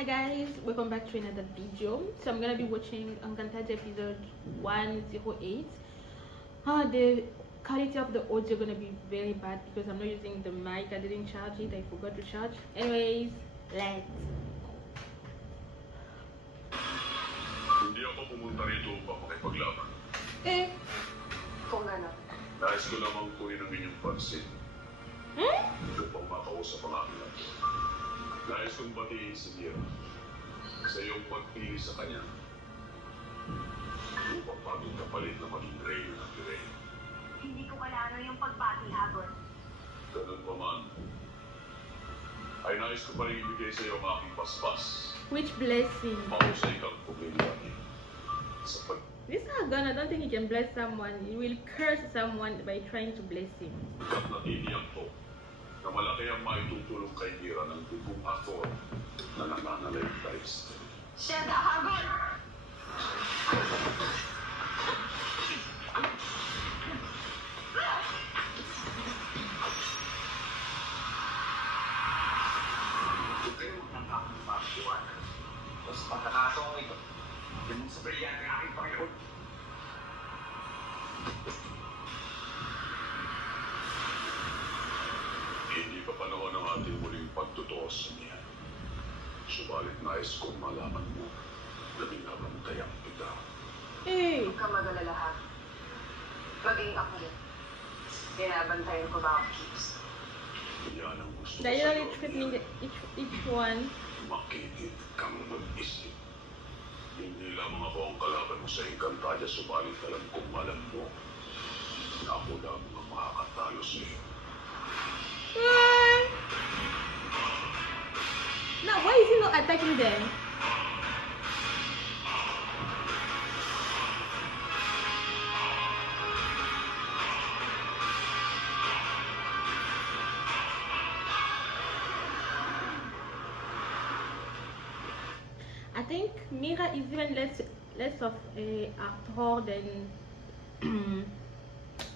Hi guys, welcome back to another video. So I'm gonna be watching Encantada episode 108. The quality of the audio gonna be very bad because I'm not using the mic. I didn't charge it, I forgot to charge. Anyways, let's Hindi ako pumunta rito upang makipaglaban. Kung gano'n. Nais ko lamang kunin ang inyong pansin upang makausap ang aking ato. Nais kong batiin si Mira sa iyong pagpili sa kanya upang bagong kapalit na maging reyna ng Pirene. Hindi ko kailangan yung pagbati, Hagor. Ganun pa man, ay nais ko pa rin ibigay sa iyo ang aking paspas. which blessing? Mahusay kang pumilihan sa pag... This Hagan, I don't think he can bless someone. He will curse someone by trying to bless him. At natitiyak ko na malaki ang maitutulong kay Mira ng dugong Hathor na nananalaytay sa Siya na, Hagor! Kayo ng aking pagkuhan. Tapos pagkakataong ito, demonstrayan ng aking Panginoon. Hindi pa panahon ang ating muling pagtutuos niya. Subalit nais kong malaman mo na binabantayan kita. Hey! Huwag ka mag-alala, Hagor. Maging ako rin. Binabantayan ko ba ang keys? Yan ang gusto ko That you sa'yo, only treat me Mira. each one. Makitid kang mag-isip. Hindi lamang ako ang kalaban mo sa Encantadia, subalit alam mo na ako lamang ang makakatalo sa iyo. Now, why is he not attacking them? I think Mira is even less of a actor than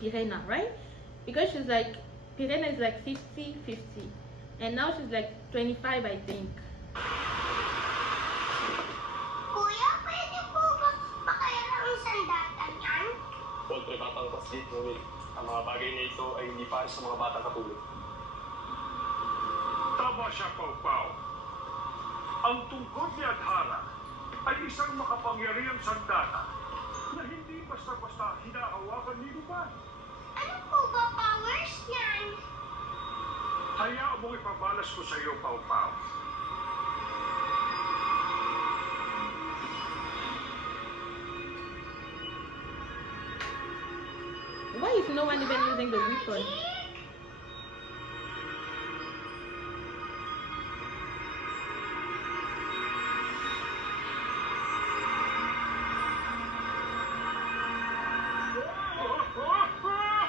Pirena, right? Because she's like Pirena is like 50-50, and now she's like 25, I think. Kuya, pwede po ba makayaran ang sandatan yan? Kontra tatangkas dito, Will. Ang mga bagay na ito ay hindi para sa mga batang katulad. Tama siya, Pau-Pau. Ang tungkod ni Adhara ay isang makapangyarihang sandata na hindi basta-basta hinahawakan ni Lupan. Ano po ba powers niyan? Hayaan mong ipabalas ko sa iyo, Pau-Pau. Why is no one even using the weapon?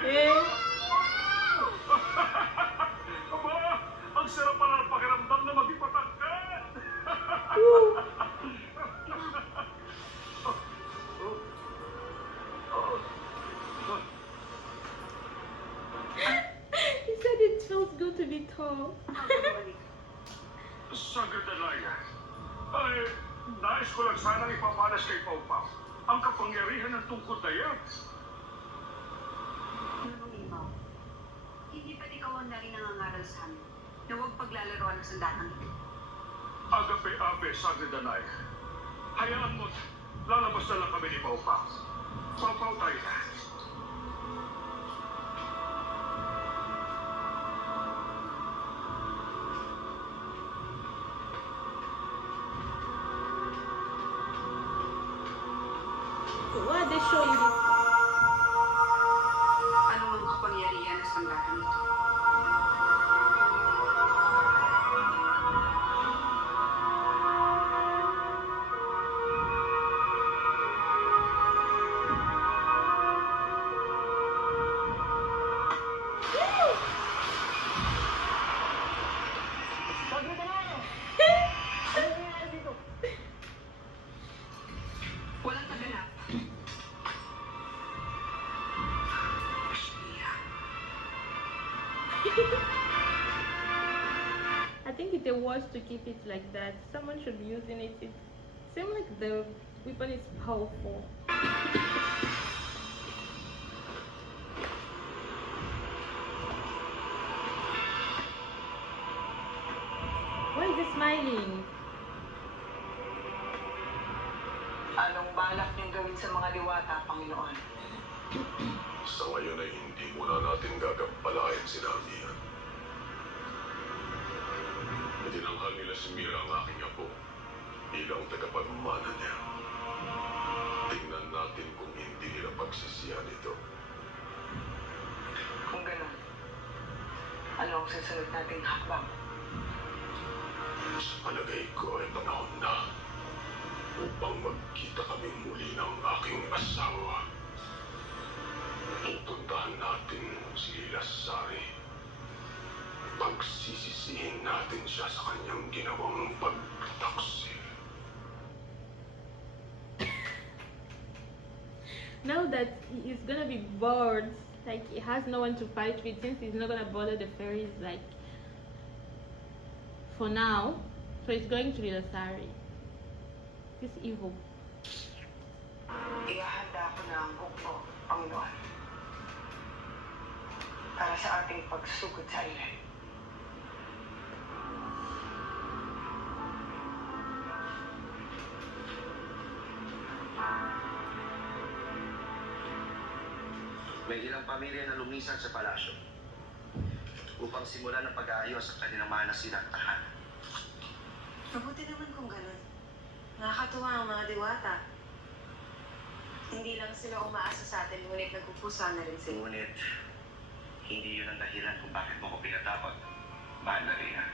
Eh, Aba, ang sarap pala ng pakiramdam na maging patangkad. he said it feels good to be tall. Sagradalaya, ay, nais ko lang sanang ipapalas kay Pau-Pau ang kapangyarihan ng tungkod na yan. Nanungimaw. Hindi ba't ikaw ang lagi nangangaral sa amin na huwag paglalaroan ng sandatang ito? Agape-ape, Sagradalaya. Hayaan mo't lalabas na lang kami ni Pau-Pau. Pau-Pau tayo na. Why are they showing this? Ano ang kapangyarihan ng sandatang ito? Walang taganap. to keep it like that. Someone should be using it. It seems like the weapon is powerful. Why is he smiling? Anong balak niyong gawin sa mga diwata, Panginoon? Sa ngayon ay hindi muna natin gagampalain si Namian. Itinanghal nila si Mira ang aking apo bilang tagapagmana niya. Tingnan natin kung hindi nila pagsisiyan ito. Kung gano'n, ano ang susunod nating hakbang? Sa palagay ko ay panahon na upang magkita kami muli ng aking asawa. Pupuntahan natin si Lasari. Pagsisisihin natin siya sa kanyang ginawang pagtaksil. Now that he is gonna be bored, like he has no one to fight with, since he's not gonna bother the fairies, like for now, so he's going to Lasari. This evil. Ihahanda ko na ang hukbo, Panginoon, para sa ating pagsugod sa ilan. May ilang pamilya na lumisan sa palasyo upang simulan ang pag-aayos sa kanilang mga nasinang tahanan. Mabuti naman kung ganun. Nakakatuwa ang mga diwata. Hindi lang sila umaasa sa atin, ngunit nagpupusa na rin sila. Ngunit, hindi yun ang dahilan kung bakit mo ko pinatakot, mahal na Rina.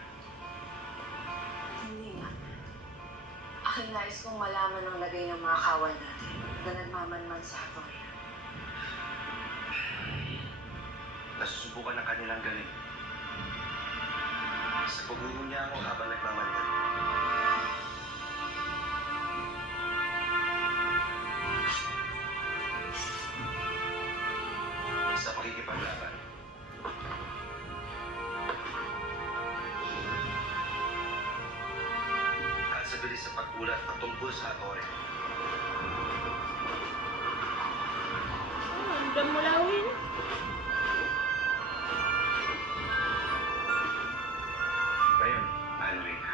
Hindi nga. Aking nais kong malaman ang lagay ng mga kawal natin na nagmamanman sa Hatoria. Nasusubukan ng kanilang galing. Sa paghuhunya ako habang nagmamandan. Sa pakikipaglaban. At sa bilis sa pag-ulat patungkol sa Hatoria. Oh, ang mulawin. Ngayon, mahal na Rina,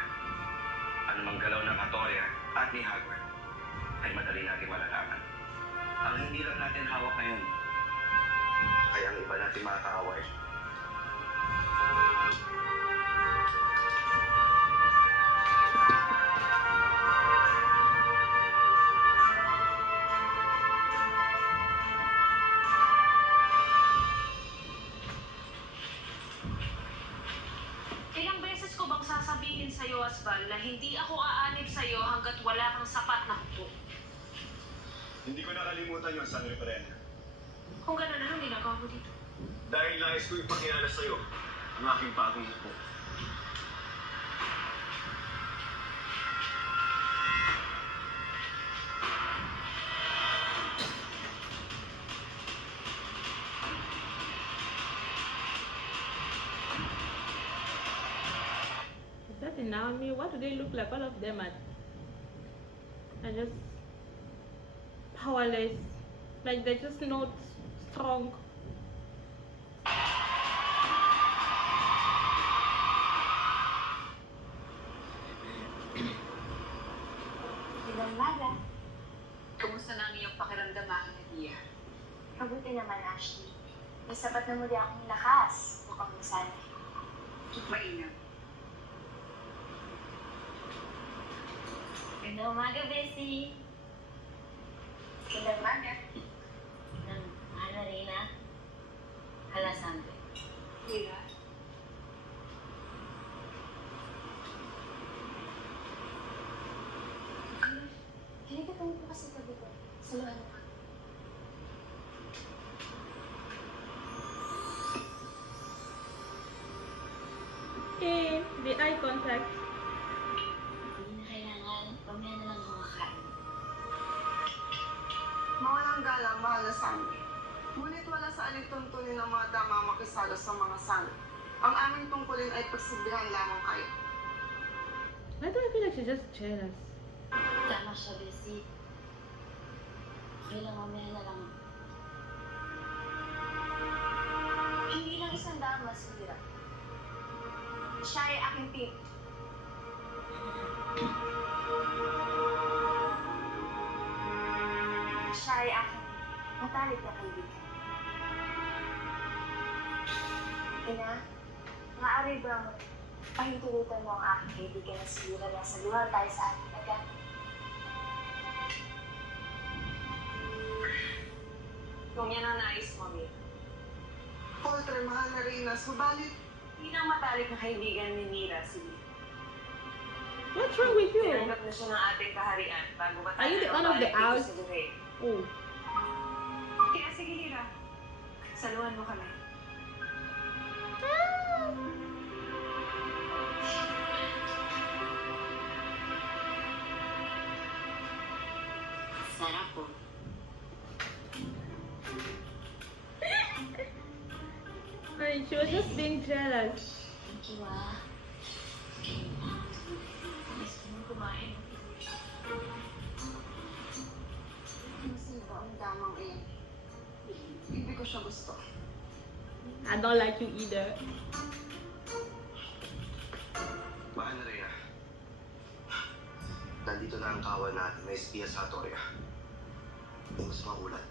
anumang galaw ng Hatoria at ni Hagrid ay madali natin malalaman. Ang hindi lang natin hawak ngayon ay ang iba natin mga kaaway. Ilang beses ko bang sasabihin sa'yo, Asbal, na hindi ako aanib sa'yo hanggat wala kang sapat na hukbo? Hindi ko nakalimutan yung San Referenda. Kung gano'n, anong ginagawa mo dito? Dahil nais ko ipakilala sa'yo ang aking bagong hukbo. Is that in Naomi? What do they look like? All of them are just powerless. Like they're just not strong. Ilang maga. Kumusta na ang iyong pakiramdam, aking Nadia? Mabuti naman, Ashley. May sapat na muli akong lakas upang masanay. Mainam. Gandang umaga, Bessie. Gandang umaga. Ano, Rina? Hala, Sandra. Mira? Halika tayo po kasi tabi ko. Samahan mo ka. Okay, the eye contact. Hindi na kailangan. Pamaya na lang kumakain. Mawalang galang, mahal na Sandy. Ngunit wala sa alituntunin ng mga dama makisalo sa mga Sandy. Ang aming tungkulin ay pagsibihan lamang kayo. Why do I feel like she's just jealous? Tama siya, Bessie. Bilang mamaya na lang. Hindi lang isang dama si Mira. Siya ay aking tip. Siya ay aking matalik na kaibigan. Ina, maaari bang pahintulutan mo ang aking kaibigan na si Mira na saluhan tayo sa ating agad? Kung yan ang nais mo, Mira. Poltre, mahal na Reyna, subalit Hindi nang matalik na kaibigan ni Mira si Mira. What's wrong with you? Tinanggap na siya ng ating kaharian bago Are you the owner of the house? Oh. Kaya sige, Mira. Saluhan mo kami. Sarap po. Ay, she was just being jealous. Thank you, ah. Miss ko nang kumain. sino ba ang damang iyan? Hindi ko siya gusto. I don't like you either. Mahal na Reyna. Nandito na ang kawan natin na espiya sa Atoria. Yung mas magulat.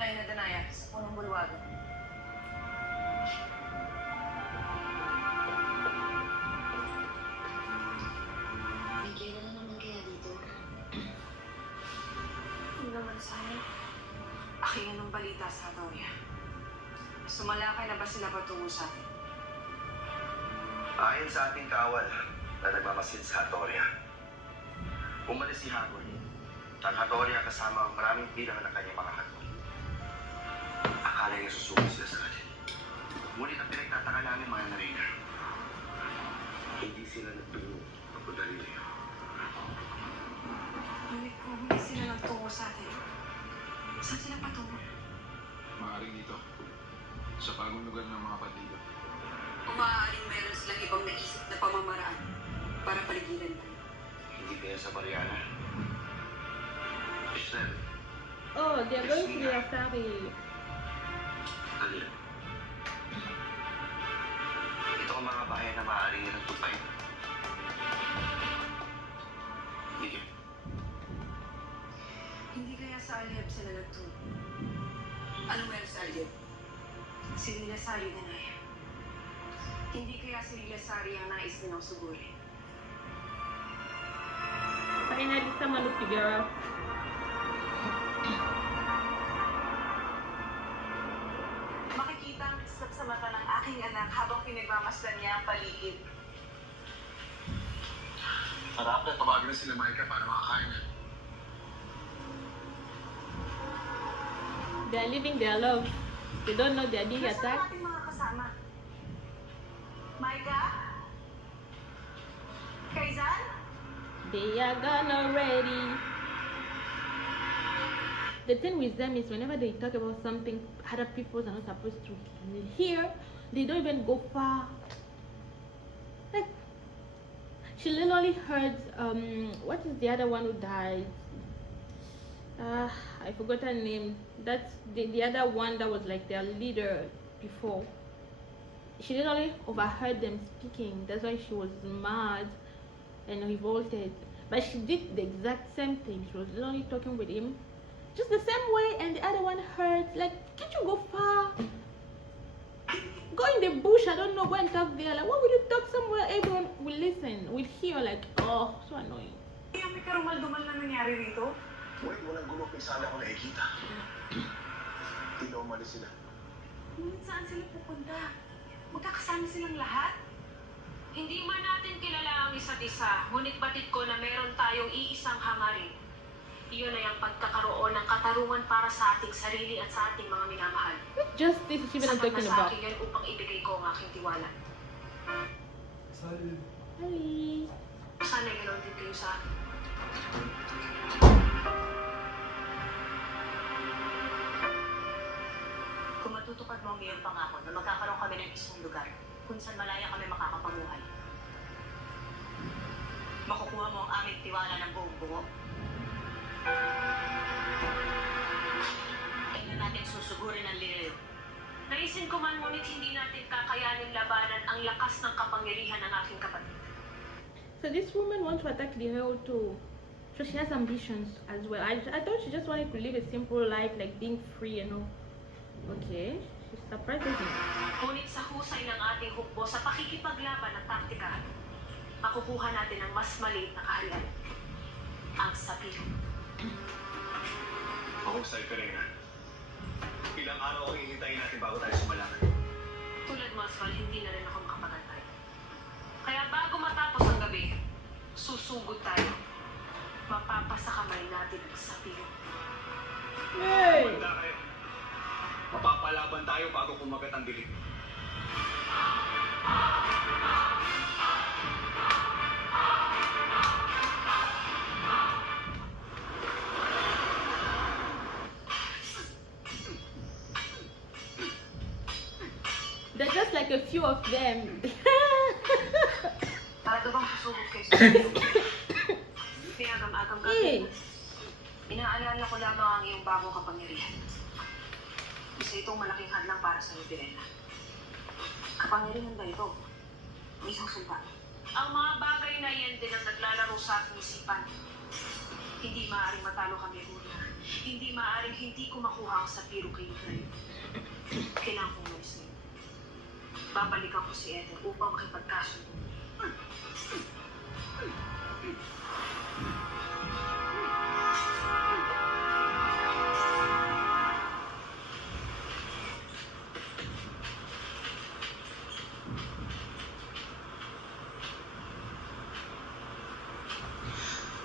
Tayo na Danaya sa punong bulwago. May kailan na naman kaya dito? Hindi naman sana. Aking anong balita sa Atoria. Sumalakay na ba sila patungo sa atin? Ayon sa ating kawal na nagmamasid sa Atoria, umalis si Hagor. Ang Atoria kasama ang maraming bilang ng kanyang mga hagor. Akala niya susuko sila sa atin. Ngunit ang pinagtataka namin mga narina, hindi sila nagtungo papunta rin niyo. Ngunit kung hindi sila nagtungo sa atin, saan sila patungo? Maaaring dito. Sa bagong lugar ng mga bandido. O maaaring meron silang ibang naisip na pamamaraan para paligiran tayo. Hindi kaya sa Mariana. Michelle, Oh, they're going to the Asari. Talia. Ito ang mga bayan na maaaring nilang tupay. Hindi. Hindi kaya sa Aliyab sila nagtungo. Anong meron sa Aliyab? Si Nilasari na Naya. Hindi kaya si Nilasari ang nais nilang sugurin. Finally, someone will figure out. Makikita ang isap sa mata ng aking anak habang pinagmamasdan niya ang paligid. Harap na tawagin na sila Micah para makakain na. They're living their love. They don't know they're being Nasaan ang attacked. ating mga kasama? Micah? Kaizan? They are gone already. The thing with them is whenever they talk about something other people are not supposed to hear, they don't even go far. Like, she literally heard, what is the other one who died? I forgot her name. That's the other one that was like their leader before. She literally overheard them speaking. That's why she was mad and revolted. But she did the exact same thing. She was literally talking with him just the same way, and the other one heard. Like, can't you go far? Go in the bush, I don't know, go and talk there. Like, why would you talk somewhere everyone will listen, will hear? Like, oh, so annoying. Kaya may karumal-dumal na nangyari rito. Ngunit walang gulo kung saan ako nakikita. Hindi na umalis sila. Ngunit saan sila pupunta? Magkakasama silang lahat? Hindi man natin kilala ang isa't isa, ngunit batid ko na meron tayong iisang hangarin. Iyon ay ang pagkakaroon ng katarungan para sa ating sarili at sa ating mga minamahal. What justice is she even Sapat na talking sa about? akin yan upang ibigay ko ang aking tiwala. Hi. Sana'y ganoon din kayo sa akin. Kung matutupad mo ang iyong pangako na magkakaroon kami ng isang lugar kung saan malaya kami makakapamuhay, nakuha mo ang aming tiwala ng buong buo. Kailan natin susugurin ang Lireo? Naisin ko man ngunit hindi natin kakayanin labanan ang lakas ng kapangyarihan ng aking kapatid. So this woman wants to attack the hero too. So she has ambitions as well. I thought she just wanted to live a simple life, like being free, you know. Okay, she surprises me. Ngunit sa husay ng ating hukbo sa pakikipaglaban ng taktika, makukuha natin ang mas maliit na kaharian. Ang sapiro. Mahusay ka rin, ha? Ilang araw ang hihintayin natin bago tayo sumalakan. Tulad mo, Aswal, hindi na rin ako makapagantay. Kaya bago matapos ang gabi, susugod tayo. Mapapasa kamay natin ang sapiro. Yay! Handa kayo. Mapapalaban tayo bago kumagat ang dilim. There's just like a few of them. Para bang susugod kayo sa sapiro? Pinagam-agam ka. Eh, Inaalala ko lamang ang iyong bagong kapangyarihan. Isa itong malaking hadlang para sa Pirena. Kapangyarihan ba ito? O isang sumpa? Ang mga bagay na yan din ang naglalaro sa aking isipan. Hindi maaaring matalo kami una. Hindi maaaring hindi ko makuha ang sapiro kay Ukraine. Kailangan kong malis ngayon. Babalikan ko si Eden upang makipagkasundo.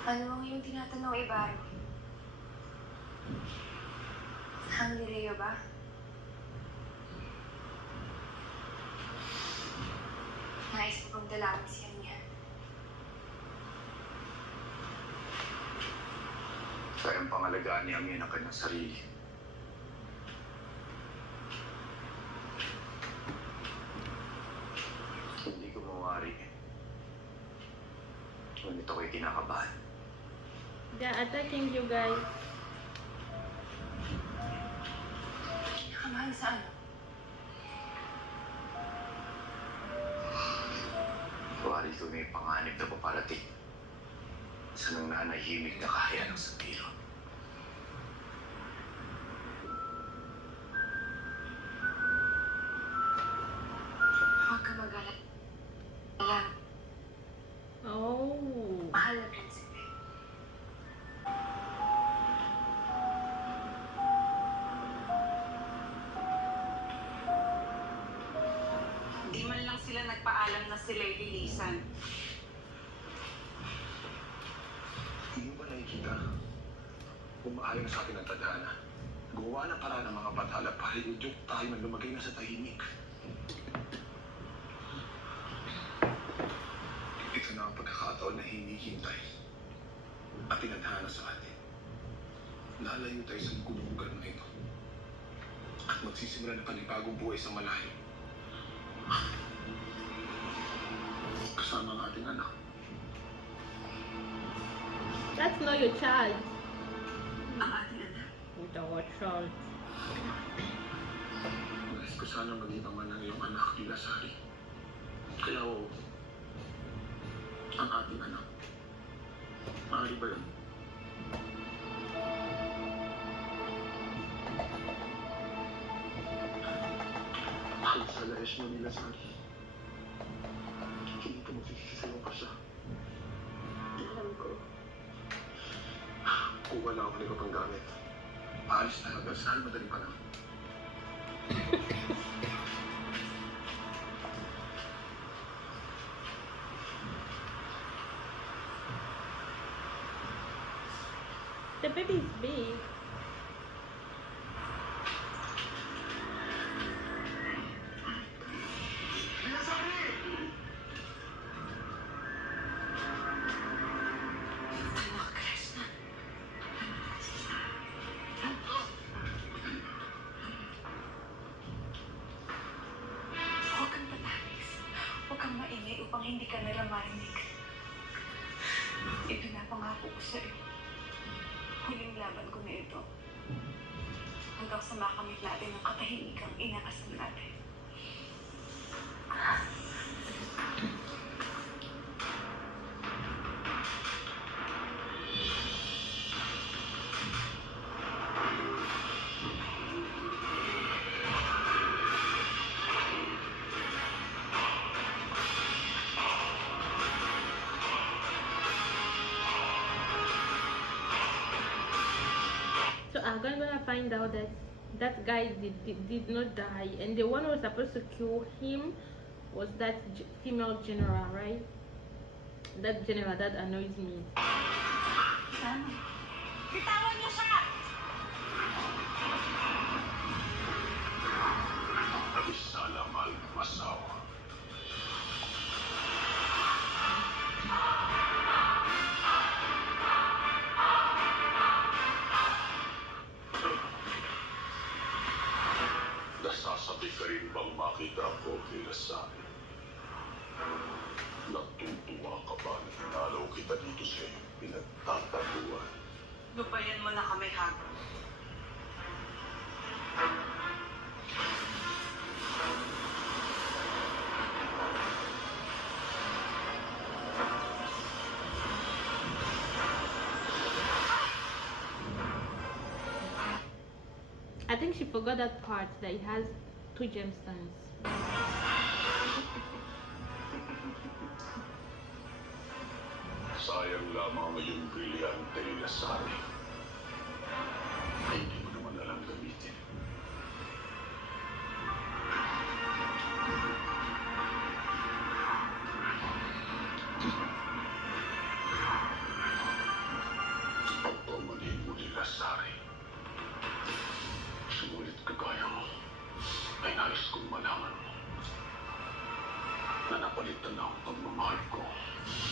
Ano ang iyong tinatanong, Ibaro? Ang Lireo ba? Nais mo bang dalawin siya niya? Kayang pangalagaan ni Amin ang kanyang sarili. Hindi ko mawari. Ngunit ako'y kinakabahan. they're attacking you guys. Kamahal saan? Wari ito may panganib na paparating sa nang nanahimik na kahaya ng sapiro. Huwag ka mag-alala. Alam, Oh. mahal na prinsipe. Hindi man lang sila nagpaalam na sila'y lilisan. Hindi mo ba nakikita? Umaayon sa atin ang tadhana. Gumawa ng paraan ng mga batala para i-joke tayo na lumagay na sa tahimik. Ito na ang pagkakataon na hinihintay at tinadhana sa atin. Lalayo tayo sa gulugan na ito at magsisimula ng panibagong buhay sa malayo. Kasama ang ating anak. That's not your child. Ang ating anak. With our child. Nais ko sana maging ama ng iyong anak, Pilasari. Kaya oo, ang ating anak. Maaari ba yun? Mahal sa laes mo, Pilasari. Hindi ko magsisisisayo pa siya. Alam ko. Kung wala akong iba pang gamit, aalis na agad sa madaling panahon. The baby is big. Anak, Krishna. Huwag kang patapis. Huwag kang maingay upang hindi ka nila marinig. Pangako ko sa'yo. Huling laban ko na ito. Hanggang sa makamit natin ang katahimikang inaasam natin. So I'm gonna find out that that guy did not die, and the one who was supposed to kill him was that female general, right? That general that annoys me. Bitawan niyo siya! Isalamal masawa. Nasasabi ka rin bang makita ko kila sa akin? Natutuwa ka ba na pinalaw kita dito sa iyong pinagtataguan? Lupayan mo na kami, Hagrid. I think she forgot that part that it has 2 gemstones. Sayang lamang ngayong brilyante na sari. Hindi mo naman alam gamitin. Pagpamanin mo nila, Sari. Sumulit kagaya mo, ay nais kong malaman mo na napalitan na ang pagmamahal ko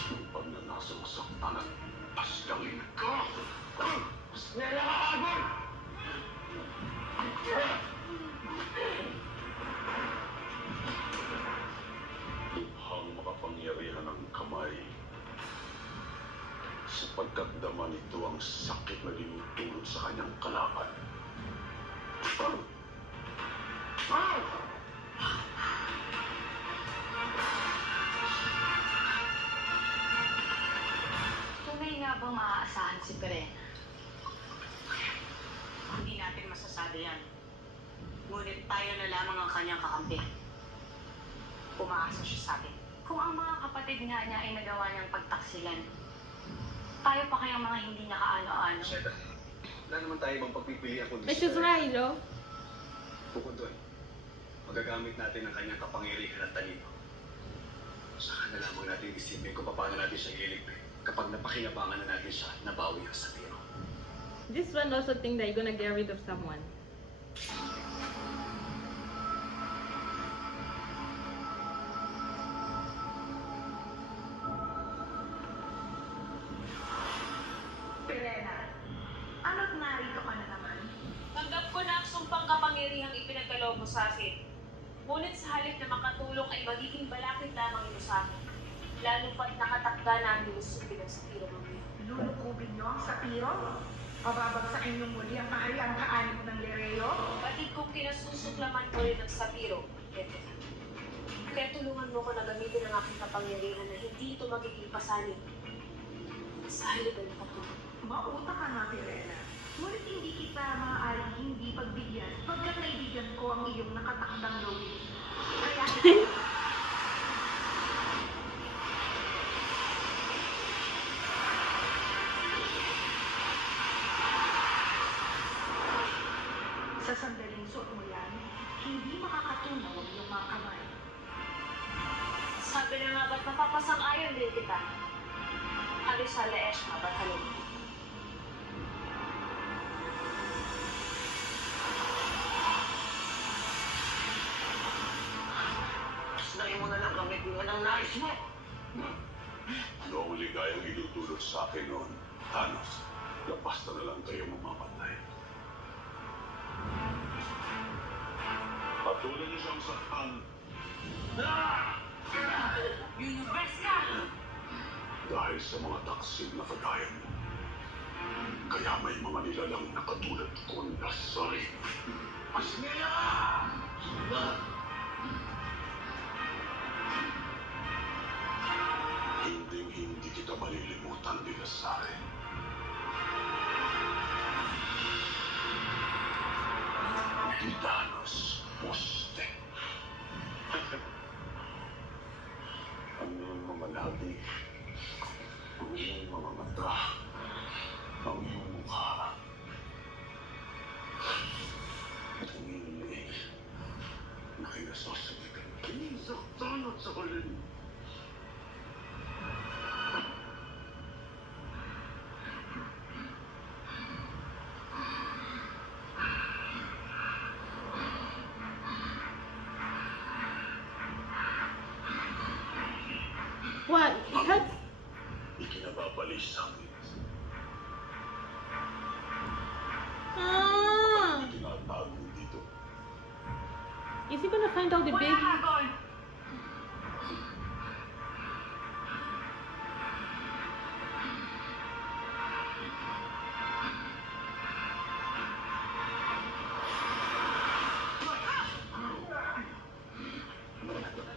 ng pagnanasa masaktan at paslangin ka. Snella ka, Agol! Lubhang makapangyarihan ng kamay sapagkat dama nito ang sakit na dinutulot sa kanyang kalaban. Tunay nga bang maaasahan si Perena? Hindi natin masasabi yan. Ngunit tayo na lamang ang kanyang kakampi. Umaasa siya sa atin. Kung ang mga kapatid nga niya ay nagawa niyang pagtaksilan, tayo pa kayang mga hindi niya kaano-ano. Seta, wala naman tayo bang pagpipilian kundi But she's right, though. Bukod doon, magagamit natin ang kanyang kapangyarihan at talino. Saka na lamang natin isipin kung paano natin siya iligpit kapag napakinabangan na natin siya nabawi ang Sapiro. This one also think that you're gonna get rid of someone. Perena, ano't narito ka na naman? Tanggap ko na ang sumpang kapangyarihang ipinagkaloob mo sa akin. Ngunit sa halip na makatulong ay magiging balakid lamang ito sa akin. Lalo pa't nakatakda na ang nilusupin ng Sapiro mamaya. Lulukubin niyo ang Sapiro? Pababagsakin niyo muli ang kahariang kaanib ng Lereo? Batid kong kinasusuklaman ko rin ng Sapiro, Kevin. Kaya tulungan mo ko na gamitin ang aking kapangyarihan na hindi ito magiging pasanin. Sa halip ay nakatulong. Mauta ka nga, Perena. Ngunit hindi kita maaaring hindi pagbigyan pagkat naibigan ko ang iyong nakatakdang gawin. Kaya sa sandaling suot mo yan, hindi makakatunaw ang iyong mga kamay. Sabi na nga ba't napapasang-ayon din kita? Arisala Eshma, ba't halong? Snain mo na lang gamit mo ng nais mo. Ano ang ligayang idudulot sa akin noon, Thanos? Na basta na lang kayo mamapatay. Patuloy niyo siyang saktan. Universe ka! Dahil sa mga taksil na kagaya mo. Kaya may mga nilalang na katulad ko na sorry. Pasmela! Hindi kita malilimutan, Vilasare. Tidanos Poste. Ang iyong mga labi, ang iyong mga mata, ang iyong mukha, at ang iyong leeg na kinasasabitan, kinisaktan at sakalin. What? It had... Ikinababalis sa amin. Ah! Tinatago dito. Is he gonna find out the Kuya baby? Hagor!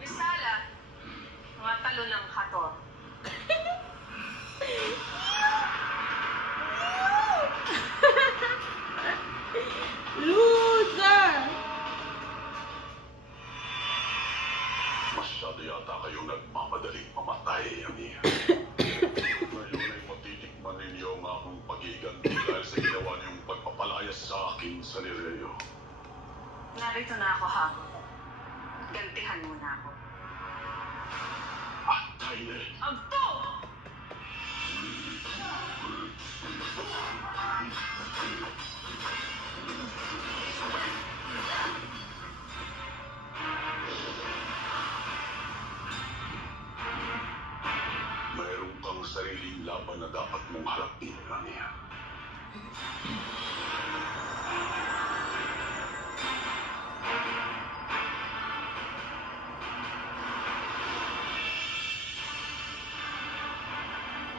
Bisala, mga talo ng Hator. Loser! Masyado yata kayong nagmamadaling mamatay, Amiya. Ngayon ay matitikman ninyo ang aking pag-iganti dahil sa ginawa niyong pagpapalayas sa akin sa Nereo. Narito na ako, Hagor. Gantihan mo na ako. At tayo Agto! mayroon kang sariling laban na dapat mong harapin, Amiya.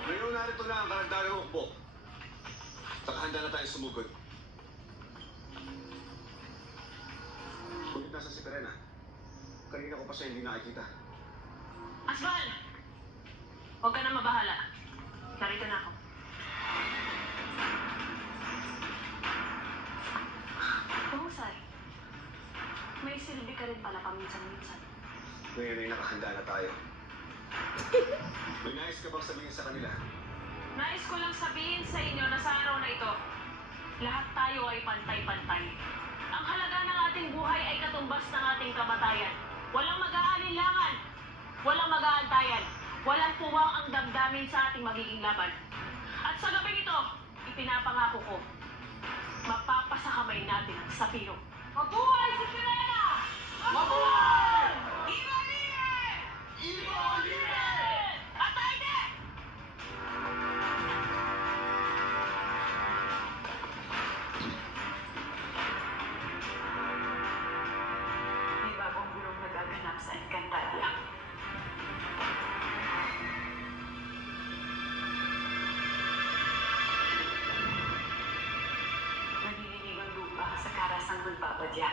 Ngayon narito na ang karagdagang ukbo. Nakahanda na tayo sumugod. Ngunit nasa si Perena. Kanina ko pa siya hindi nakikita. Asval! Huwag ka na mabahala. Narito na ako. Kumusay. May silbi ka rin pala paminsan-minsan. Ngayon ay nakahanda na tayo. May nais ka bang sabihin sa kanila? Nais ko lang sabihin sa inyo na sa araw na ito, lahat tayo ay pantay-pantay. Ang halaga ng ating buhay ay katumbas ng ating kamatayan. Walang mag-aalinlangan, walang mag-aantayan, walang puwang ang damdamin sa ating magiging laban. At sa gabing ito, ipinapangako ko, mapapasakamay natin ang sapiro. Mabuhay si Pirena! Mabuhay! Ibalire! Ibalire! Atayde! May bagong gulong nagaganap sa Encantadia. Nanginginig ang lupa sa karasang magbabadya.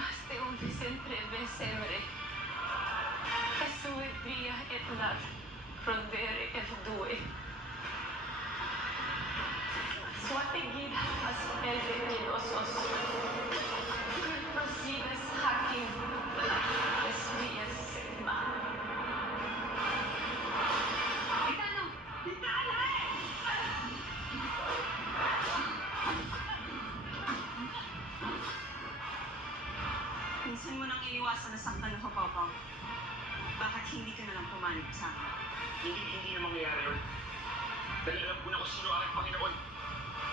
Baste un sempre vesemere. Sue via et lat, frontiere et due. Suate gida as elde pilosos. Prosides hacking, es vias sigma. Itano! Itano! Minsan mo nang iniwasan na saktan ng Hapaw-Paw. Bakit hindi ka nalang pumanig sa akin? Hindi na mangyayari yun. Dahil alam ko na kung sino ang aking Panginoon.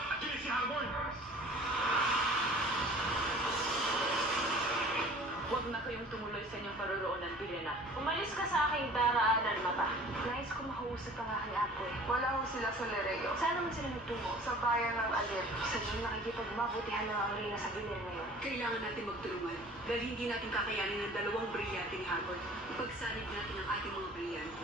At yun ay si Harmon! Huwag na ako yung tumuloy sa inyong paroroonan, Pilena. Umalis ka sa aking daraanan, mata. Nais ko makausap pa nga kay Apo eh. Wala ho sila sa Lereo. Saan naman sila nagtungo? Sa bayan ng Alir. Sa doon nakikipagmabutihan ng ang Reyna sa Biler ngayon. Kailangan natin magtulungan dahil hindi natin kakayanin ng dalawang brilyante ni Hagod. Ipagsanib natin ang ating mga brilyante.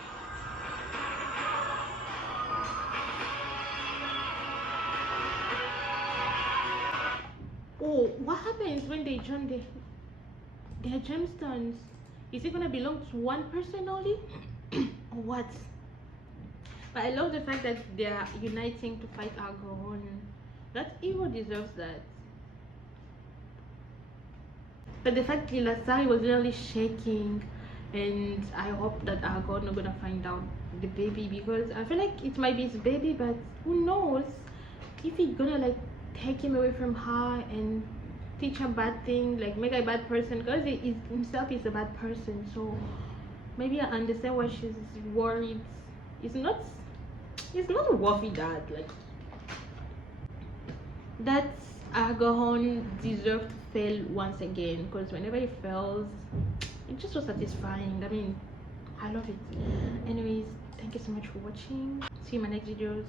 Oh, what happens when they join their gemstones? Is it gonna belong to one person only? Or what? But I love the fact that they are uniting to fight Argon. That hero deserves that. But the fact Lilasari was literally shaking, and I hope that Argon are gonna find out the baby, because I feel like it might be his baby, but who knows if he's gonna like take him away from her and teach her bad thing, like make a bad person, because he himself is a bad person. So maybe I understand why she's worried. It's not worthy that like that's Aragorn deserved to fail once again, because whenever he fails it just was satisfying. I mean, I love it. Anyways, thank you so much for watching. See you in my next videos.